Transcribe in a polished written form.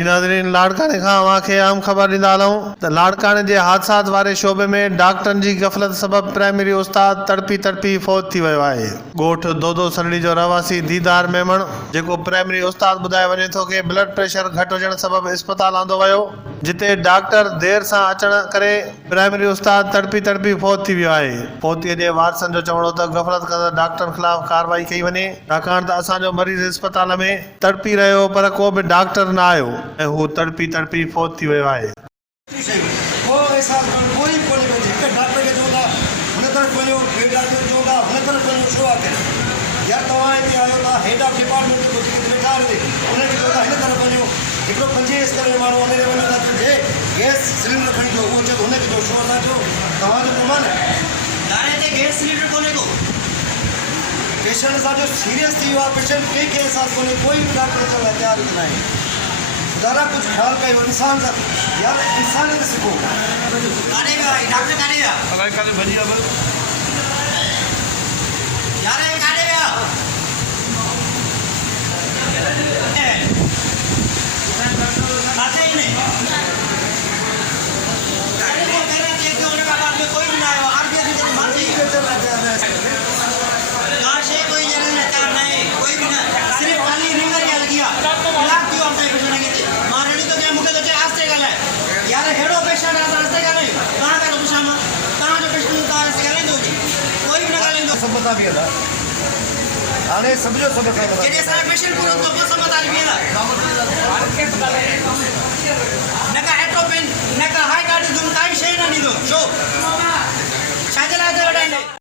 जी नाज़रीन, लाड़काने खां अवांखे आम ख़बर ॾींदा हलूं त लाड़काने जे हादसात वारे शोबे में डॉक्टरनि जी गफ़लत सबब प्राइमरी उस्ताद तड़पी तड़पी फौत थी वियो आहे। ॻोठ दोदो सरड़ी जो रहवासी दीदार मेमण, जेको प्राइमरी उस्ताद ॿुधाए वञे थो कि ब्लड प्रेशर घटि हुजण सबब इस्पताल आंदो वियो, जिते डॉक्टर देर सां अचण करे प्राइमरी उस्ताद तड़पी तड़पी फौत थी वियो आहे। फौतीअ जे वारसनि जो चवणो त गफ़लत कंदड़ डॉक्टरनि ख़िलाफ़ कार्रवाई कई वञे, छाकाणि त असांजो मरीज़ इस्पताल में तड़पी रहियो पर को बि डॉक्टर न आयो ऐं हू तड़पी तड़पी फौत थी वियो आहे। यार तव्हां हिते आयो था हेड ऑफ डिपार्टमेंट जो जेके वेठा आहिनि उन्हनि खे चवंदा हिन तरफ़ वञो, हिकिड़ो 25 करे माण्हू अॻिते वञो था तुंहिंजे गैस सिलेंडर खणी अचो, उहो चए थो हुनखे जो छो था चओ तव्हांजो कमु आहे न हाणे हिते गैस सिलेंडर कोन्हे को पेशेंट असांजो सीरियस थी वियो आहे, पेशेंट कंहिंखे अहसासु कोन्हे, कोई बि डॉक्टर अचण लाइ तयारु न आहे। ख़ुदा कुझु ख़्यालु कयो इंसान सां, यार इंसानियत सिखो। काॾे विया डॉक्टर, काॾे विया अलाए काॾे भॼी विया यार, काॾे विया कोई भी ना आयो कोई कोई भी ना, सिर्फ खाली रिंगर क्या लगी लाख क्यों हम मारणी तो क्या मुके तो चे आस्ते गल है यार, हेडो पेशेंट आस्ते गल है कहां का पूछा मैं कहां जो पेशेंट का आस्ते गल दो जी, कोई भी ना गल दो सब बता भी है आने समझो सब केने सारे पेशेंट को तो वो समझ आ भी है नका एटोपेन नका हाई कार्डियक काई शे ना दी दो शो छाजला दे वडाने।